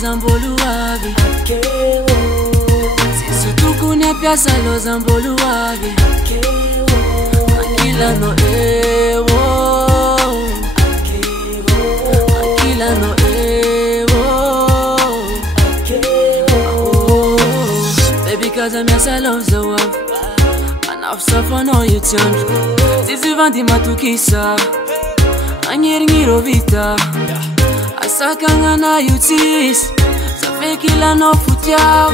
zamboluave. Si tu kunya piasa lo zamboluave. Akila no ewo. Akila no ewo. Baby, cause I'm your salon so up. And I've suffered on you turn. Sisi vanti matukisa. Angiro vita. Asakanga na yutis. Safekila no futia.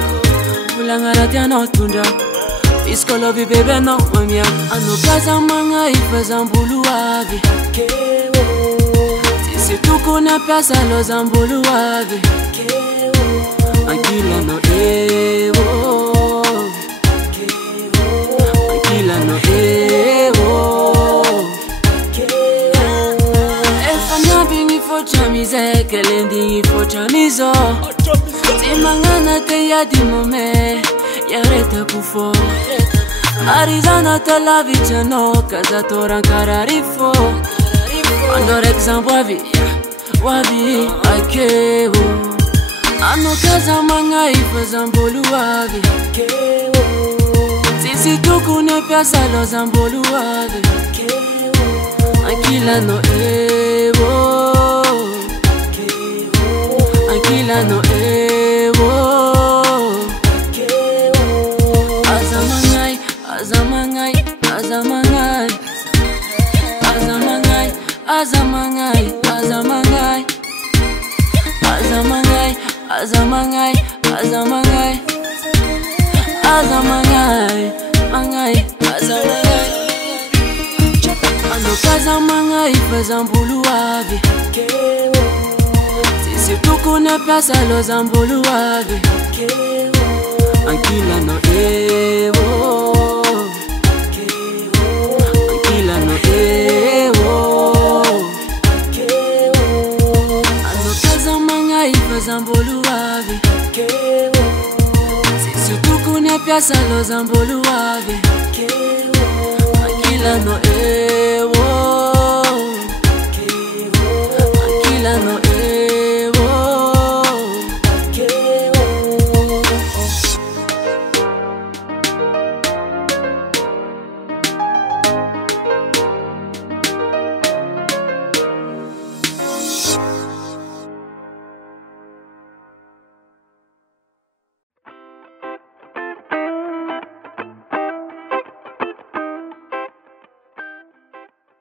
Bulangara tia no tunda. Iskolo vi bebe no mamia. Ano kaza manga ifa zambuluave. Sisi tukuna pesa lo zambuluave. Akila no ewo. Akila no ewo. Chamize kelendi ifo chamizo Timangana te yadimome Yarete kufo Arizana talavicha no Kazatora kararifo Andor example wavi akewo Ano kaza manga ifo zambolu wavi Sisi tukune piasa lo zambolu wavi Akila no ewo Akila no ewo. Azamangai, azamangai, azamangai. Azamangai, azamangai, azamangai. Azamangai, azamangai, azamangai. Azamangai, mangai, azamangai. Ano kazamangai fazambuluave. Si tu kuna pesa lo zambuluave. Akila no ewo. Akila no ewo. Ano kaza manga ifa zambuluave. Si tu kuna pesa lo zambuluave. Akila no ewo. Akila no